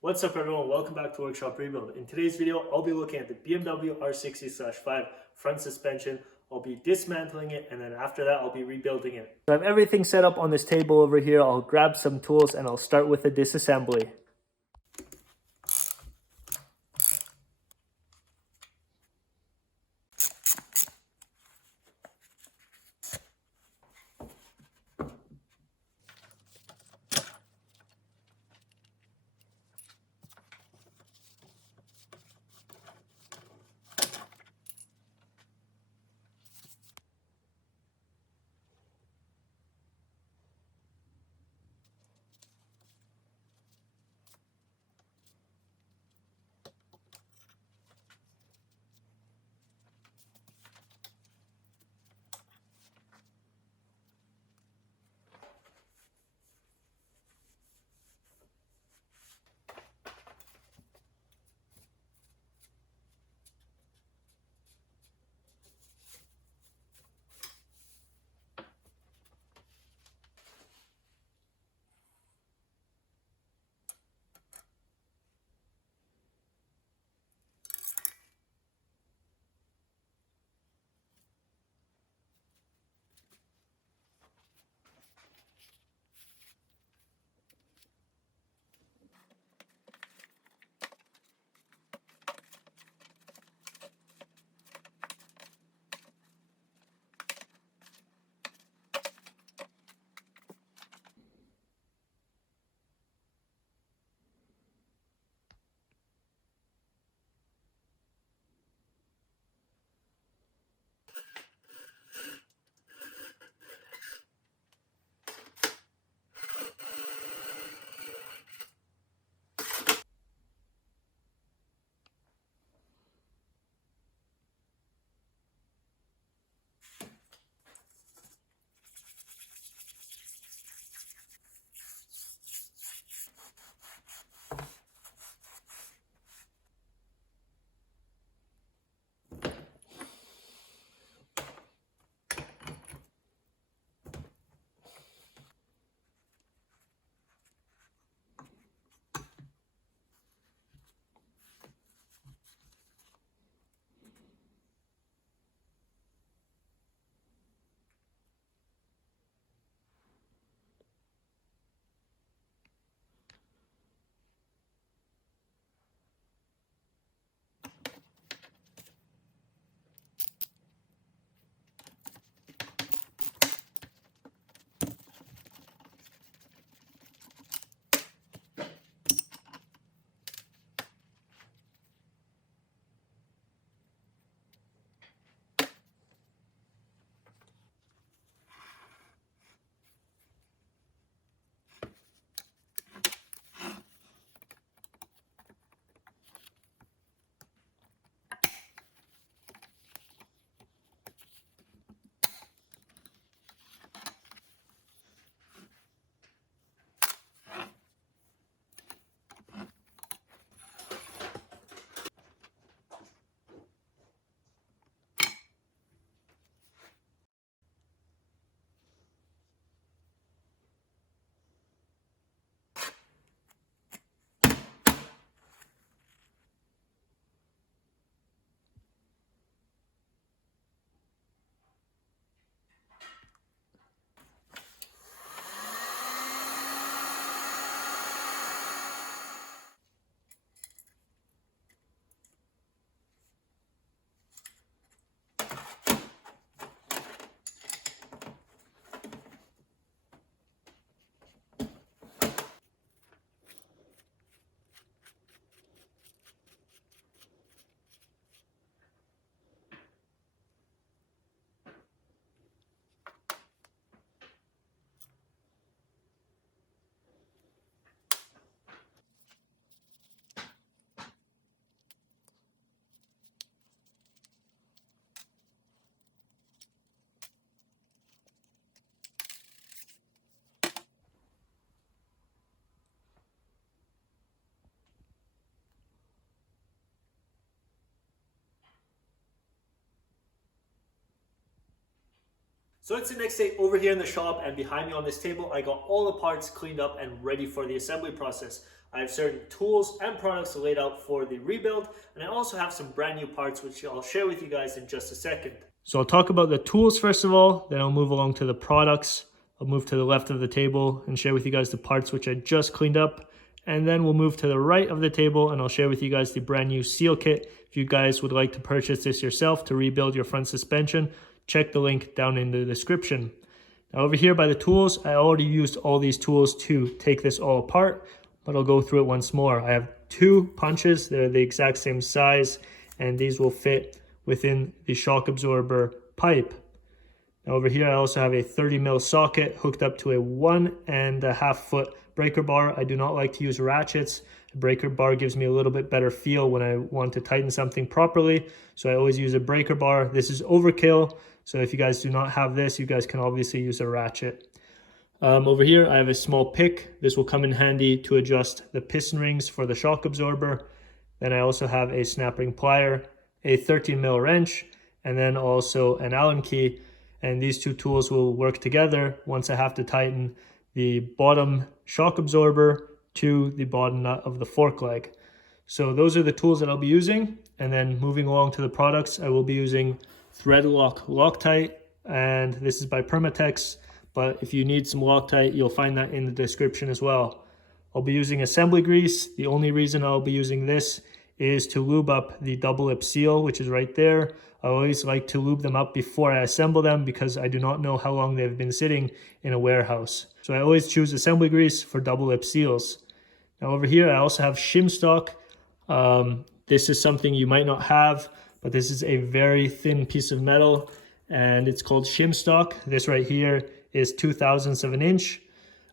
What's up everyone, welcome back to Workshop Rebuild. In today's video, I'll be looking at the BMW R60/5 front suspension. I'll be dismantling it, and then after that, I'll be rebuilding it. So I have everything set up on this table over here. I'll grab some tools and I'll start with the disassembly. So it's the next day over here in the shop, and behind me on this table, I got all the parts cleaned up and ready for the assembly process. I have certain tools and products laid out for the rebuild, and I also have some brand new parts which I'll share with you guys in just a second. So I'll talk about the tools first of all, then I'll move along to the products. I'll move to the left of the table and share with you guys the parts which I just cleaned up. And then we'll move to the right of the table and I'll share with you guys the brand new seal kit. If you guys would like to purchase this yourself to rebuild your front suspension, check the link down in the description. Now over here by the tools, I already used all these tools to take this all apart, but I'll go through it once more. I have 2 punches, they're the exact same size, and these will fit within the shock absorber pipe. Now over here I also have a 30mm socket hooked up to a 1.5 foot breaker bar. I do not like to use ratchets. A breaker bar gives me a little bit better feel when I want to tighten something properly, so I always use a breaker bar. This is overkill, so if you guys do not have this, you guys can obviously use a ratchet. Over here I have a small pick. This will come in handy to adjust the piston rings for the shock absorber. Then I also have a snap ring plier, a 13mm wrench, and then also an Allen key. And these 2 tools will work together once I have to tighten the bottom shock absorber to the bottom nut of the fork leg. So those are the tools that I'll be using. And then moving along to the products, I will be using thread lock Loctite, and this is by Permatex, but if you need some Loctite, you'll find that in the description as well. I'll be using assembly grease. The only reason I'll be using this is to lube up the double lip seal, which is right there. I always like to lube them up before I assemble them because I do not know how long they've been sitting in a warehouse. So I always choose assembly grease for double lip seals. Now over here, I also have shim stock. This is something you might not have, but this is a very thin piece of metal and it's called shim stock. This right here is 2/1000 of an inch.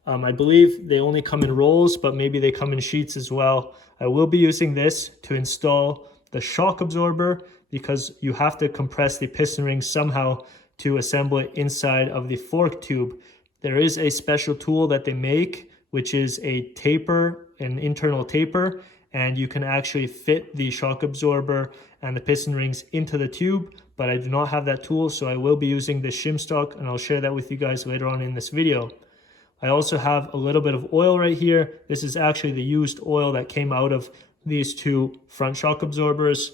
I believe they only come in rolls, but maybe they come in sheets as well. I will be using this to install the shock absorber because you have to compress the piston ring somehow to assemble it inside of the fork tube. There is a special tool that they make, which is a taper, an internal taper, and you can actually fit the shock absorber and the piston rings into the tube, but I do not have that tool, so I will be using the shim stock, and I'll share that with you guys later on in this video. I also have a little bit of oil right here. This is actually the used oil that came out of these 2 front shock absorbers.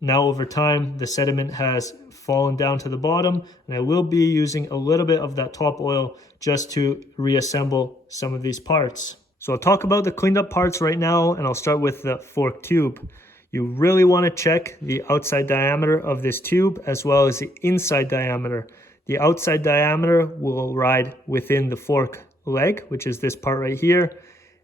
Now over time, the sediment has fallen down to the bottom, and I will be using a little bit of that top oil just to reassemble some of these parts. So I'll talk about the cleaned up parts right now, and I'll start with the fork tube. You really want to check the outside diameter of this tube as well as the inside diameter. The outside diameter will ride within the fork leg, which is this part right here.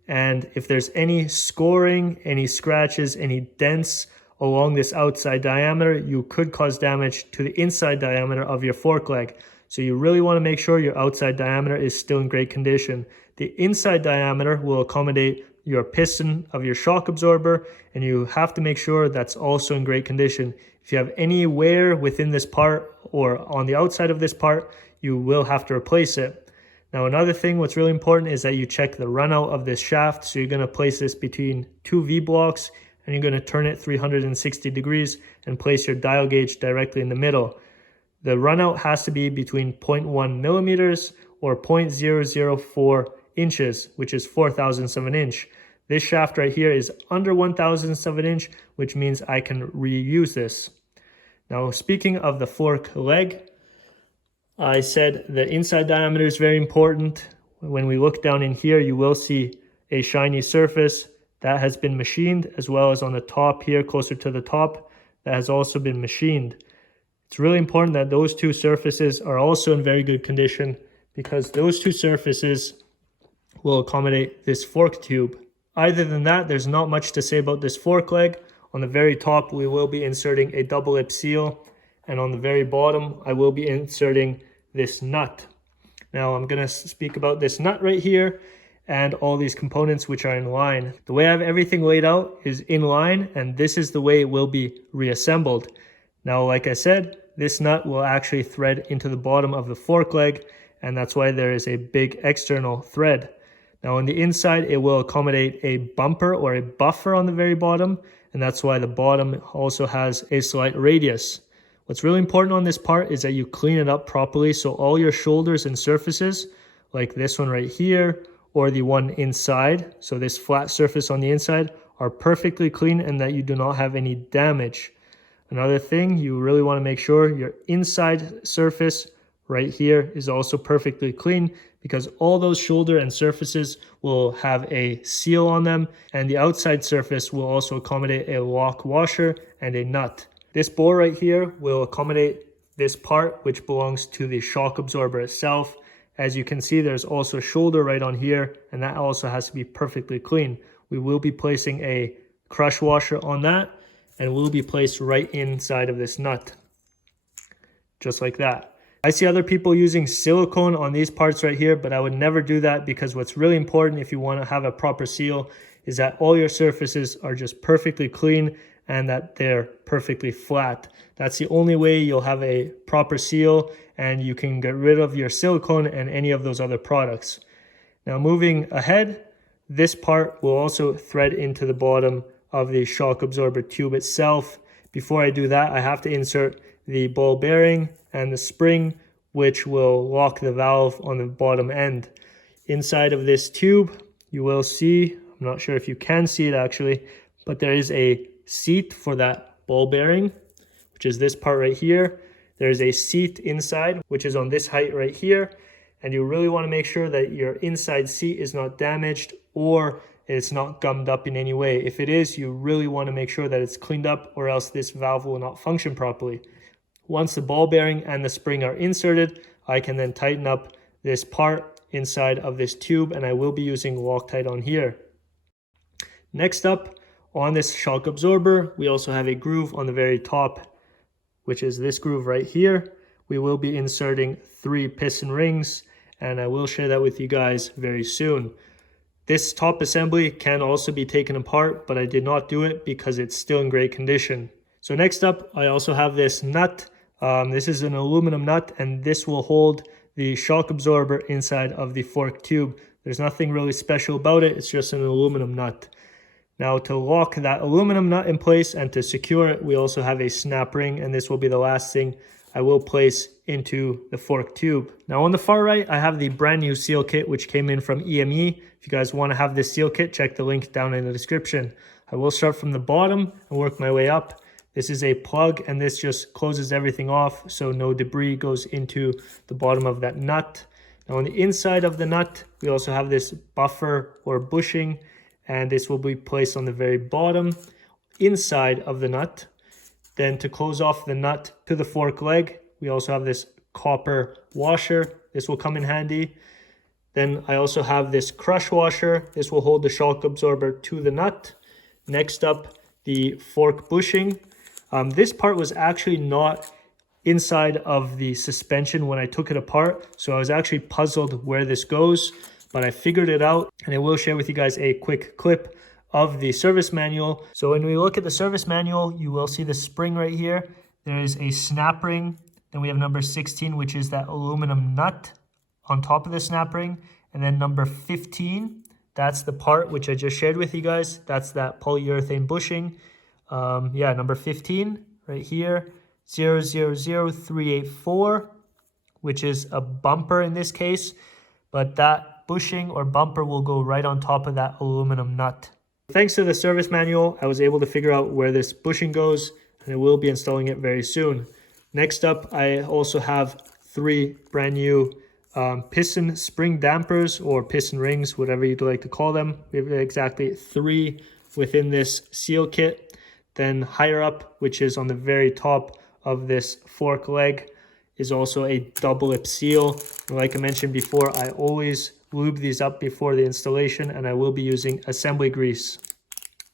And if there's any scoring, any scratches, any dents along this outside diameter, you could cause damage to the inside diameter of your fork leg. So you really want to make sure your outside diameter is still in great condition. The inside diameter will accommodate your piston of your shock absorber, and you have to make sure that's also in great condition. If you have any wear within this part or on the outside of this part, you will have to replace it. Now another thing what's really important is that you check the runout of this shaft. So you're going to place this between 2 V-blocks and you're going to turn it 360 degrees and place your dial gauge directly in the middle. The runout has to be between 0.1 millimeters or 0.004 inches, which is 4/1000 of an inch. This shaft right here is under 1/1000 of an inch, which means I can reuse this. Now, speaking of the fork leg, I said the inside diameter is very important. When we look down in here, you will see a shiny surface that has been machined, as well as on the top here, closer to the top, that has also been machined. It's really important that those 2 surfaces are also in very good condition because those 2 surfaces will accommodate this fork tube. Other than that, there's not much to say about this fork leg. On the very top, we will be inserting a double lip seal, and on the very bottom, I will be inserting this nut. Now I'm going to speak about this nut right here and all these components which are in line. The way I have everything laid out is in line, and this is the way it will be reassembled. Now, like I said, this nut will actually thread into the bottom of the fork leg, and that's why there is a big external thread. Now on the inside, it will accommodate a bumper or a buffer on the very bottom, and that's why the bottom also has a slight radius. What's really important on this part is that you clean it up properly, so all your shoulders and surfaces, like this one right here, or the one inside, so this flat surface on the inside, are perfectly clean and that you do not have any damage. Another thing, you really want to make sure your inside surface right here is also perfectly clean, because all those shoulder and surfaces will have a seal on them, and the outside surface will also accommodate a lock washer and a nut. This bore right here will accommodate this part, which belongs to the shock absorber itself. As you can see, there's also a shoulder right on here, and that also has to be perfectly clean. We will be placing a crush washer on that, and will be placed right inside of this nut, just like that. I see other people using silicone on these parts right here, but I would never do that, because what's really important if you want to have a proper seal is that all your surfaces are just perfectly clean and that they're perfectly flat. That's the only way you'll have a proper seal, and you can get rid of your silicone and any of those other products. Now moving ahead, this part will also thread into the bottom of the shock absorber tube itself. Before I do that, I have to insert the ball bearing and the spring, which will lock the valve on the bottom end. Inside of this tube, you will see, I'm not sure if you can see it actually, but there is a seat for that ball bearing, which is this part right here. There's a seat inside, which is on this height right here. And you really want to make sure that your inside seat is not damaged or it's not gummed up in any way. If it is, you really want to make sure that it's cleaned up, or else this valve will not function properly. Once the ball bearing and the spring are inserted, I can then tighten up this part inside of this tube, and I will be using Loctite on here. Next up, on this shock absorber, we also have a groove on the very top, which is this groove right here. We will be inserting 3 piston rings, and I will share that with you guys very soon. This top assembly can also be taken apart, but I did not do it because it's still in great condition. So next up, I also have this nut. This is an aluminum nut, and this will hold the shock absorber inside of the fork tube. There's nothing really special about it. It's just an aluminum nut. Now to lock that aluminum nut in place and to secure it, we also have a snap ring, and this will be the last thing I will place into the fork tube. Now on the far right, I have the brand new seal kit, which came in from EME. If you guys want to have this seal kit, check the link down in the description. I will start from the bottom and work my way up. This is a plug, and this just closes everything off so no debris goes into the bottom of that nut. Now on the inside of the nut, we also have this buffer or bushing, and this will be placed on the very bottom inside of the nut. Then to close off the nut to the fork leg, we also have this copper washer. This will come in handy. Then I also have this crush washer. This will hold the shock absorber to the nut. Next up, the fork bushing. This part was actually not inside of the suspension when I took it apart, so I was actually puzzled where this goes, but I figured it out, and I will share with you guys a quick clip of the service manual. So when we look at the service manual, you will see the spring right here. There is a snap ring. Then we have number 16, which is that aluminum nut on top of the snap ring. And then number 15, that's the part which I just shared with you guys. That's that polyurethane bushing. Number 15 right here, 000384, which is a bumper in this case. But that bushing or bumper will go right on top of that aluminum nut. Thanks to the service manual, I was able to figure out where this bushing goes, and I will be installing it very soon. Next up, I also have 3 brand new piston spring dampers or piston rings, whatever you'd like to call them. We have exactly 3 within this seal kit. Then higher up, which is on the very top of this fork leg, is also a double lip seal. And like I mentioned before, I always lube these up before the installation, and I will be using assembly grease.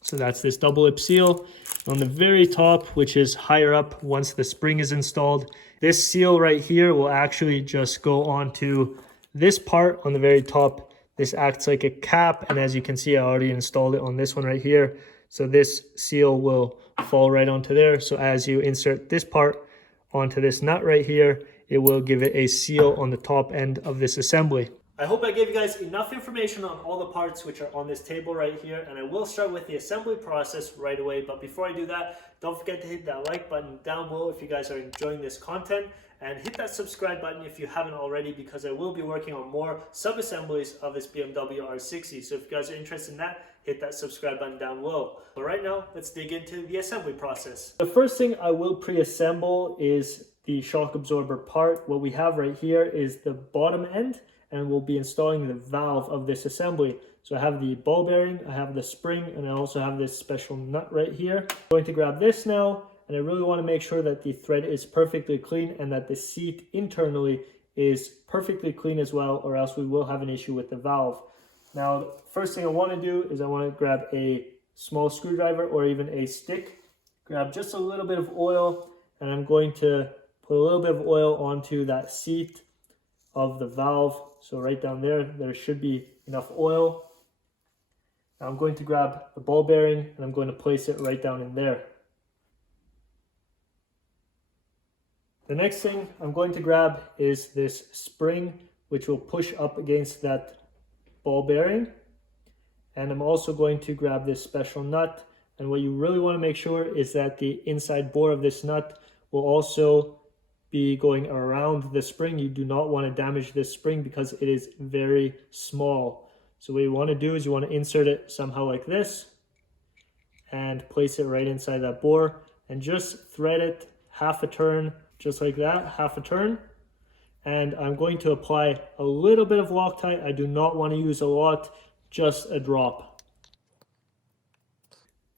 So that's this double lip seal. On the very top, which is higher up once the spring is installed, this seal right here will actually just go onto this part on the very top. This acts like a cap, and as you can see, I already installed it on this one right here. So this seal will fall right onto there. So as you insert this part onto this nut right here, it will give it a seal on the top end of this assembly. I hope I gave you guys enough information on all the parts which are on this table right here, and I will start with the assembly process right away. But before I do that, don't forget to hit that like button down below if you guys are enjoying this content, and hit that subscribe button if you haven't already, because I will be working on more sub-assemblies of this BMW R60. So if you guys are interested in that, hit that subscribe button down below. But right now, let's dig into the assembly process. The first thing I will pre-assemble is the shock absorber part. What we have right here is the bottom end, and we'll be installing the valve of this assembly. So I have the ball bearing, I have the spring, and I also have this special nut right here. I'm going to grab this now, and I really want to make sure that the thread is perfectly clean and that the seat internally is perfectly clean as well, or else we will have an issue with the valve. Now, the first thing I want to do is I want to grab a small screwdriver or even a stick, grab just a little bit of oil, and I'm going to put a little bit of oil onto that seat of the valve. So right down there, there should be enough oil. Now I'm going to grab the ball bearing and I'm going to place it right down in there. The next thing I'm going to grab is this spring, which will push up against that ball bearing. And I'm also going to grab this special nut. And what you really want to make sure is that the inside bore of this nut will also be going around the spring. You do not want to damage this spring because it is very small. So what you want to do is you want to insert it somehow like this and place it right inside that bore and just thread it half a turn, just like that, half a turn. And I'm going to apply a little bit of Loctite. I do not want to use a lot, just a drop.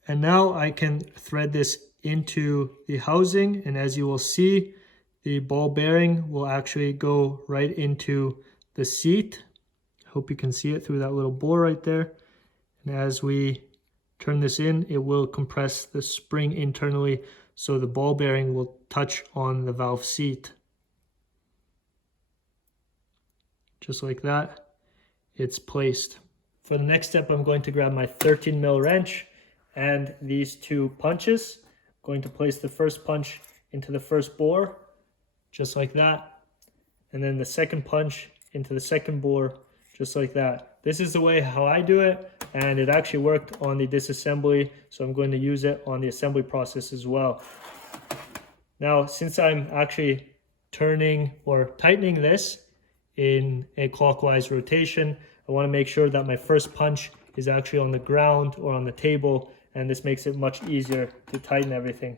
And now I can thread this into the housing, and as you will see, the ball bearing will actually go right into the seat. I hope you can see it through that little bore right there. And as we turn this in, it will compress the spring internally, so the ball bearing will touch on the valve seat. Just like that, it's placed. For the next step, I'm going to grab my 13mm wrench and these two punches. I'm going to place the first punch into the first bore, just like that, and then the second punch into the second bore, just like that. This is the way how I do it, and it actually worked on the disassembly, so I'm going to use it on the assembly process as well. Now, since I'm actually turning or tightening this in a clockwise rotation, I want to make sure that my first punch is actually on the ground or on the table, and this makes it much easier to tighten everything.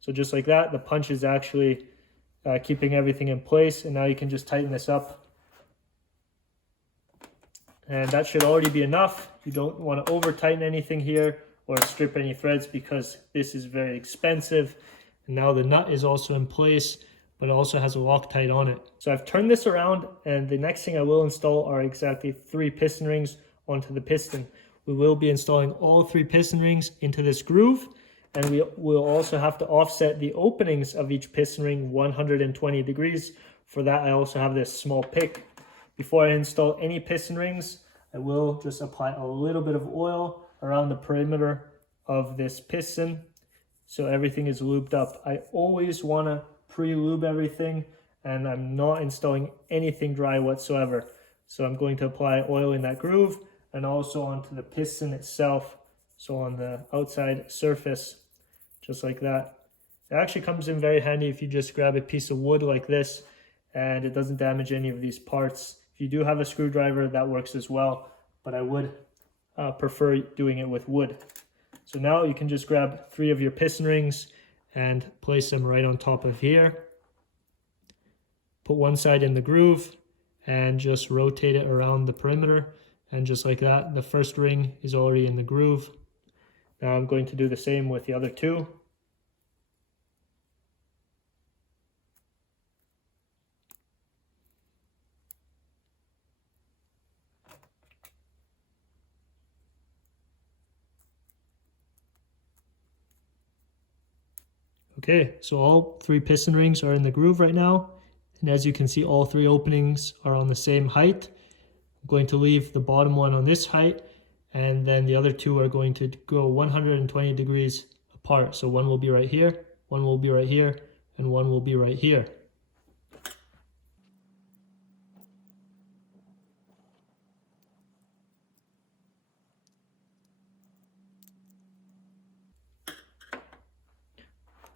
So just like that, the punch is actually keeping everything in place, and now you can just tighten this up. And that should already be enough. You don't want to over tighten anything here or strip any threads because this is very expensive. And now the nut is also in place, but it also has a Loctite on it. So I've turned this around, and the next thing I will install are exactly 3 piston rings onto the piston. We will be installing all 3 piston rings into this groove, and we will also have to offset the openings of each piston ring 120 degrees. For that, I also have this small pick. Before I install any piston rings, I will just apply a little bit of oil around the perimeter of this piston so everything is lubed up. I always want to pre-lube everything, and I'm not installing anything dry whatsoever. So I'm going to apply oil in that groove and also onto the piston itself, so on the outside surface, just like that. It actually comes in very handy if you just grab a piece of wood like this, and it doesn't damage any of these parts. If you do have a screwdriver, that works as well, but I would prefer doing it with wood. So now you can just grab 3 of your piston rings and place them right on top of here. Put one side in the groove and just rotate it around the perimeter, and just like that, the first ring is already in the groove. Now I'm going to do the same with the other 2. Okay, so all 3 piston rings are in the groove right now. And as you can see, all 3 openings are on the same height. I'm going to leave the bottom one on this height, and then the other 2 are going to go 120 degrees apart. So one will be right here, one will be right here, and one will be right here.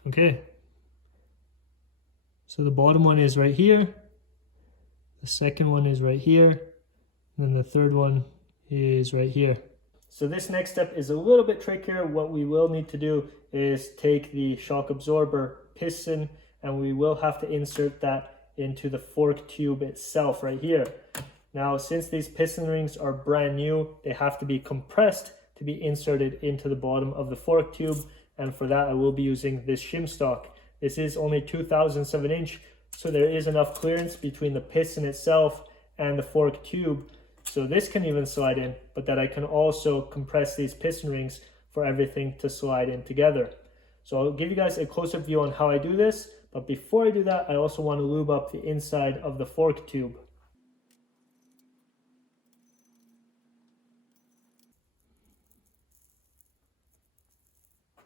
Okay. So the bottom one is right here. The second one is right here. And then the third one is right here. So this next step is a little bit trickier. What we will need to do is take the shock absorber piston and we will have to insert that into the fork tube itself right here. Now, since these piston rings are brand new, they have to be compressed to be inserted into the bottom of the fork tube. And for that, I will be using this shim stock. This is only 2/1000 of an inch, so there is enough clearance between the piston itself and the fork tube. So this can even slide in, but that I can also compress these piston rings for everything to slide in together. So I'll give you guys a close-up view on how I do this, but before I do that, I also want to lube up the inside of the fork tube.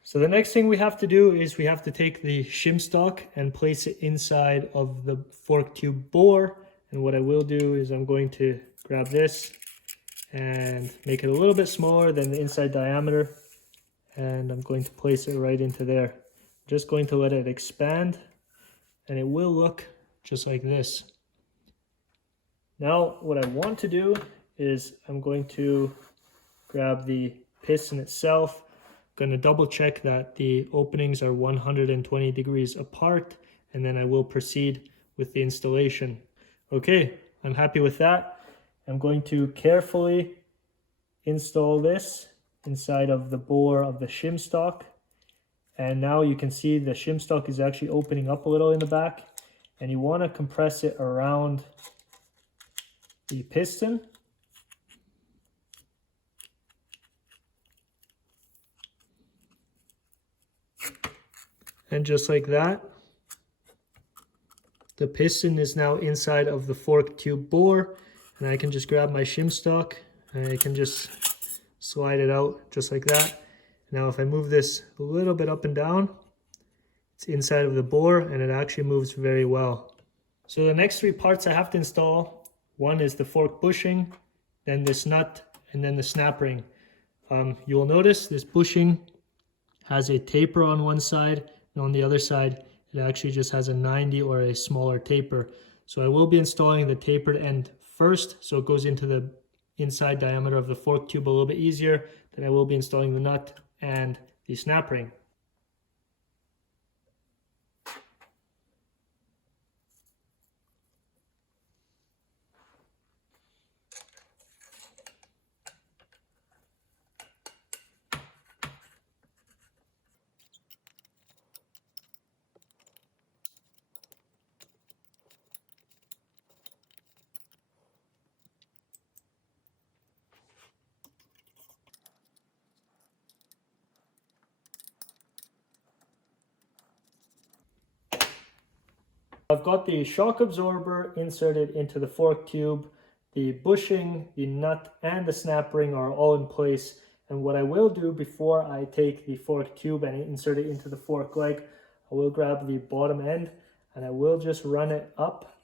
So the next thing we have to do is we have to take the shim stock and place it inside of the fork tube bore. And what I will do is I'm going to grab this and make it a little bit smaller than the inside diameter. And I'm going to place it right into there. I'm just going to let it expand and it will look just like this. Now what I want to do is I'm going to grab the piston itself. Going to double check that the openings are 120 degrees apart, and then I will proceed with the installation. Okay, I'm happy with that. I'm going to carefully install this inside of the bore of the shim stock. And now you can see the shim stock is actually opening up a little in the back, and you want to compress it around the piston. And just like that, the piston is now inside of the fork tube bore, and I can just grab my shim stock and I can just slide it out just like that. Now if I move this a little bit up and down, it's inside of the bore and it actually moves very well. So the next three parts I have to install, one is the fork bushing, then this nut, and then the snap ring. You will notice this bushing has a taper on one side, and on the other side, it actually just has a 90 or a smaller taper. So I will be installing the tapered end first, so it goes into the inside diameter of the fork tube a little bit easier. Then I will be installing the nut and the snap ring. I've got the shock absorber inserted into the fork tube. The bushing, the nut, and the snap ring are all in place. And what I will do before I take the fork tube and insert it into the fork leg, I will grab the bottom end and I will just run it up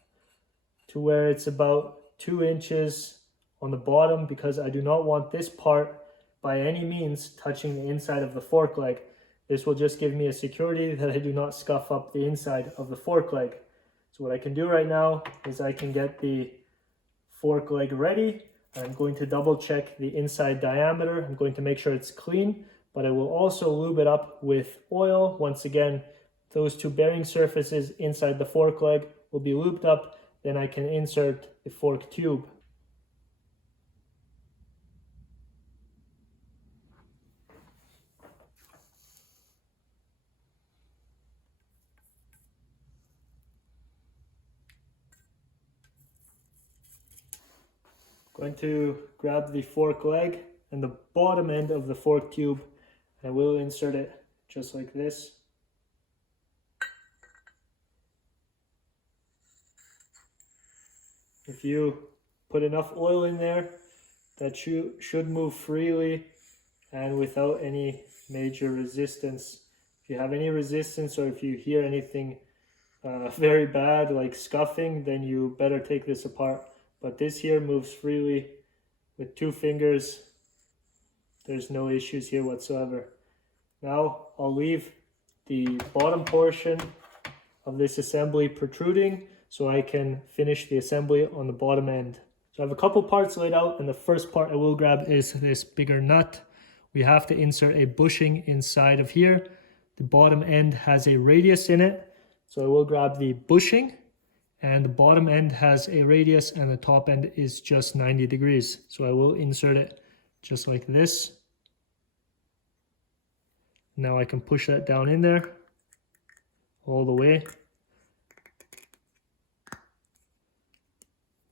to where it's about 2 inches on the bottom, because I do not want this part by any means touching the inside of the fork leg. This will just give me a security that I do not scuff up the inside of the fork leg. So what I can do right now is I can get the fork leg ready. I'm going to double check the inside diameter. I'm going to make sure it's clean, but I will also lube it up with oil. Once again, those two bearing surfaces inside the fork leg will be lubed up. Then I can insert the fork tube. Going to grab the fork leg and the bottom end of the fork tube, and I will insert it just like this. If you put enough oil in there, that should move freely and without any major resistance. If you have any resistance or if you hear anything very bad like scuffing, then you better take this apart. But this here moves freely with 2 fingers. There's no issues here whatsoever. Now I'll leave the bottom portion of this assembly protruding so I can finish the assembly on the bottom end. So I have a couple parts laid out, and the first part I will grab is this bigger nut. We have to insert a bushing inside of here. The bottom end has a radius in it, so I will grab the bushing, and the bottom end has a radius and the top end is just 90 degrees. So I will insert it just like this. Now I can push that down in there all the way.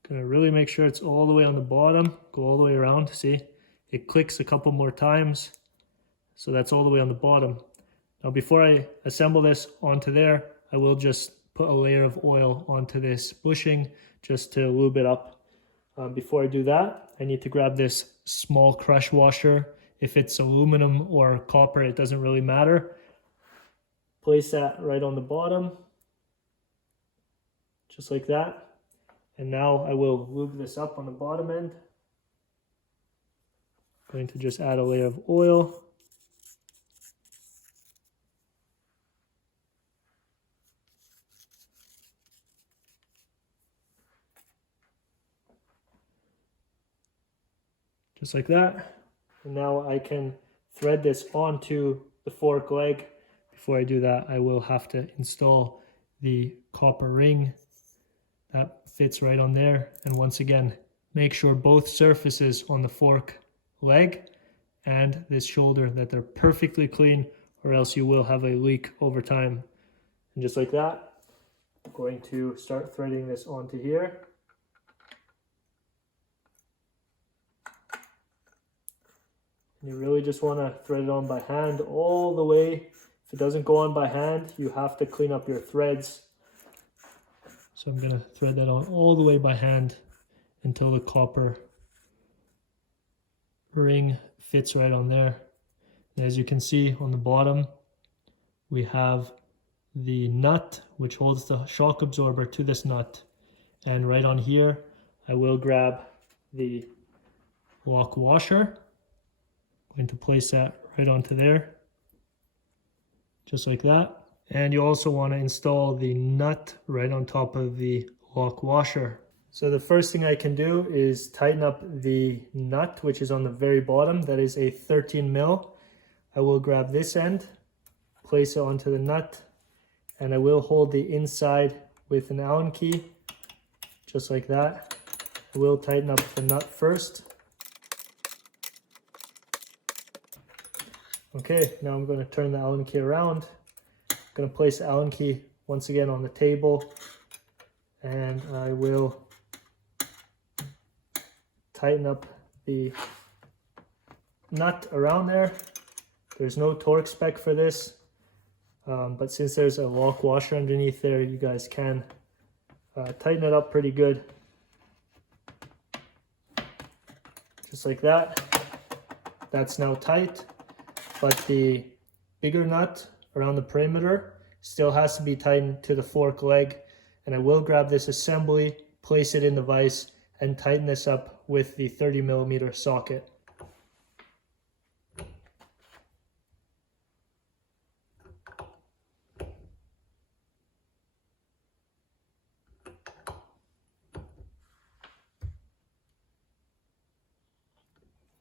Gonna really make sure it's all the way on the bottom, go all the way around. See, it clicks a couple more times, so that's all the way on the bottom. Now before I assemble this onto there, I will just put a layer of oil onto this bushing just to lube it up. Before I do that, I need to grab this small crush washer. If it's aluminum or copper, it doesn't really matter. Place that right on the bottom, just like that. And now I will lube this up on the bottom end. I'm going to just add a layer of oil. Just like that. And now I can thread this onto the fork leg. Before I do that, I will have to install the copper ring. That fits right on there. And once again, make sure both surfaces on the fork leg and this shoulder that they're perfectly clean, or else you will have a leak over time. And just like that, I'm going to start threading this onto here. You really just want to thread it on by hand all the way. If it doesn't go on by hand, you have to clean up your threads. So I'm going to thread that on all the way by hand until the copper ring fits right on there. And as you can see on the bottom, we have the nut which holds the shock absorber to this nut. And right on here, I will grab the lock washer. I'm going to place that right onto there, just like that. And you also want to install the nut right on top of the lock washer. So the first thing I can do is tighten up the nut, which is on the very bottom. That is a 13 mil. I will grab this end, place it onto the nut, and I will hold the inside with an Allen key, just like that. I will tighten up the nut first. Okay, now I'm going to turn the Allen key around. I'm going to place the Allen key once again on the table, and I will tighten up the nut around there. There's no torque spec for this, but since there's a lock washer underneath there, you guys can tighten it up pretty good. Just like that. That's now tight, but the bigger nut around the perimeter still has to be tightened to the fork leg. And I will grab this assembly, place it in the vise, and tighten this up with the 30mm socket.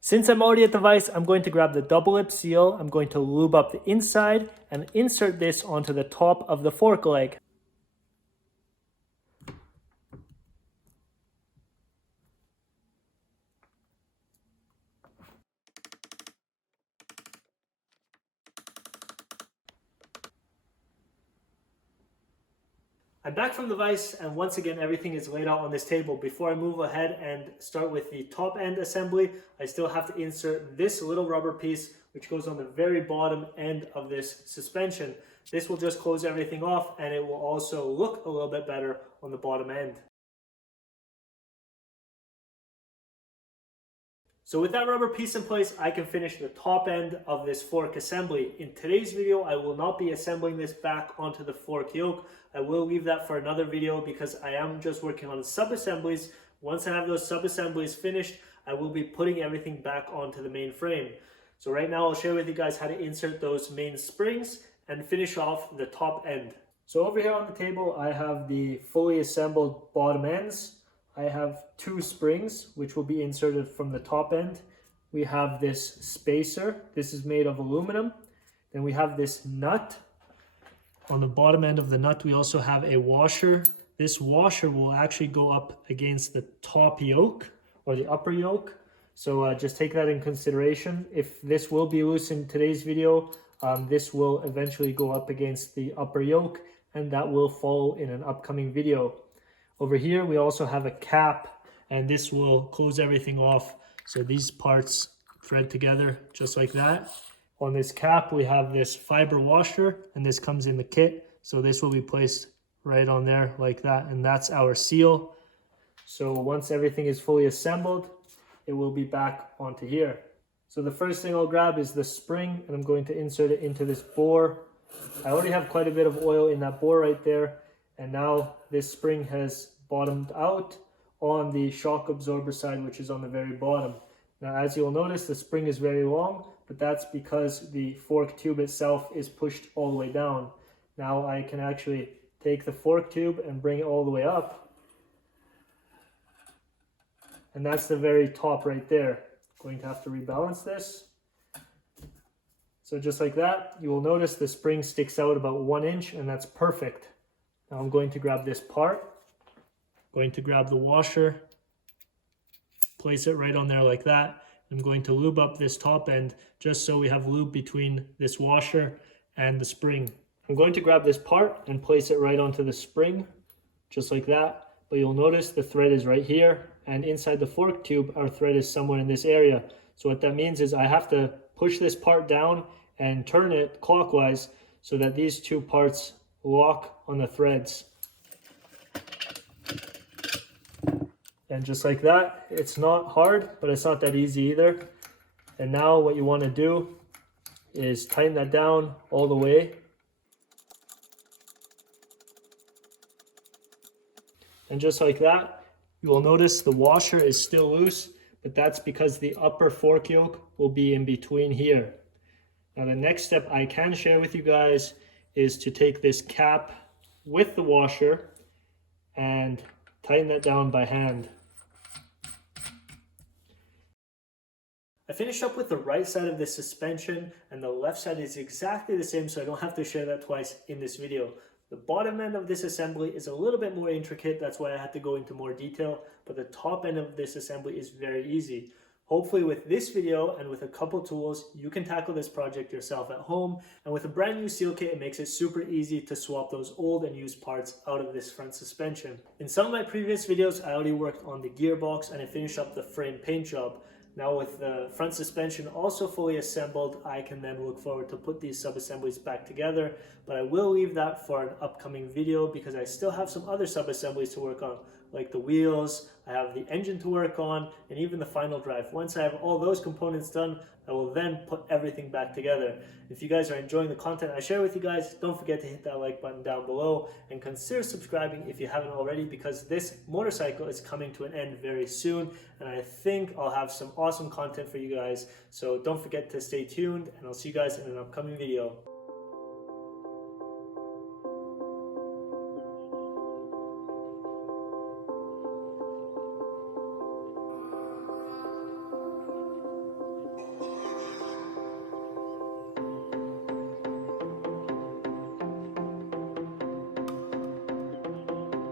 Since I'm already at the vise, I'm going to grab the double lip seal. I'm going to lube up the inside and insert this onto the top of the fork leg. I'm back from the vise, and once again everything is laid out on this table. Before I move ahead and start with the top end assembly, I still have to insert this little rubber piece which goes on the very bottom end of this suspension. This will just close everything off, and it will also look a little bit better on the bottom end. So with that rubber piece in place, I can finish the top end of this fork assembly. In today's video, I will not be assembling this back onto the fork yoke. I will leave that for another video because I am just working on sub-assemblies. Once I have those sub-assemblies finished, I will be putting everything back onto the main frame. So right now I'll share with you guys how to insert those main springs and finish off the top end. So over here on the table, I have the fully assembled bottom ends. I have 2 springs, which will be inserted from the top end. We have this spacer. This is made of aluminum. Then we have this nut. On the bottom end of the nut, we also have a washer. This washer will actually go up against the top yoke or the upper yoke. So just take that in consideration. If this will be loose in today's video, this will eventually go up against the upper yoke, and that will follow in an upcoming video. Over here, we also have a cap, and this will close everything off. So these parts thread together just like that. On this cap, we have this fiber washer, and this comes in the kit. So this will be placed right on there like that, and that's our seal. So once everything is fully assembled, it will be back onto here. So the first thing I'll grab is the spring, and I'm going to insert it into this bore. I already have quite a bit of oil in that bore right there, and now this spring has bottomed out on the shock absorber side, which is on the very bottom. Now, as you'll notice, the spring is very long, but that's because the fork tube itself is pushed all the way down. Now I can actually take the fork tube and bring it all the way up. And that's the very top right there. Going to have to rebalance this. So just like that, you will notice the spring sticks out about 1 inch, and that's perfect. Now I'm going to grab this part. Going to grab the washer, place it right on there like that. I'm going to lube up this top end just so we have lube between this washer and the spring. I'm going to grab this part and place it right onto the spring, just like that. But you'll notice the thread is right here, and inside the fork tube, our thread is somewhere in this area. So what that means is I have to push this part down and turn it clockwise so that these 2 parts lock on the threads. And just like that, it's not hard, but it's not that easy either. And now what you want to do is tighten that down all the way. And just like that, you will notice the washer is still loose, but that's because the upper fork yoke will be in between here. Now the next step I can share with you guys is to take this cap with the washer and tighten that down by hand. I finished up with the right side of the suspension, and the left side is exactly the same, so I don't have to share that twice in this video. The bottom end of this assembly is a little bit more intricate, that's why I had to go into more detail, but the top end of this assembly is very easy. Hopefully with this video and with a couple tools, you can tackle this project yourself at home, and with a brand new seal kit, it makes it super easy to swap those old and used parts out of this front suspension. In some of my previous videos, I already worked on the gearbox and I finished up the frame paint job. Now with the front suspension also fully assembled, I can then look forward to put these sub-assemblies back together, but I will leave that for an upcoming video because I still have some other sub-assemblies to work on, like the wheels, I have the engine to work on, and even the final drive. Once I have all those components done, I will then put everything back together. If you guys are enjoying the content I share with you guys, don't forget to hit that like button down below and consider subscribing if you haven't already, because this motorcycle is coming to an end very soon, and I think I'll have some awesome content for you guys. So don't forget to stay tuned, and I'll see you guys in an upcoming video.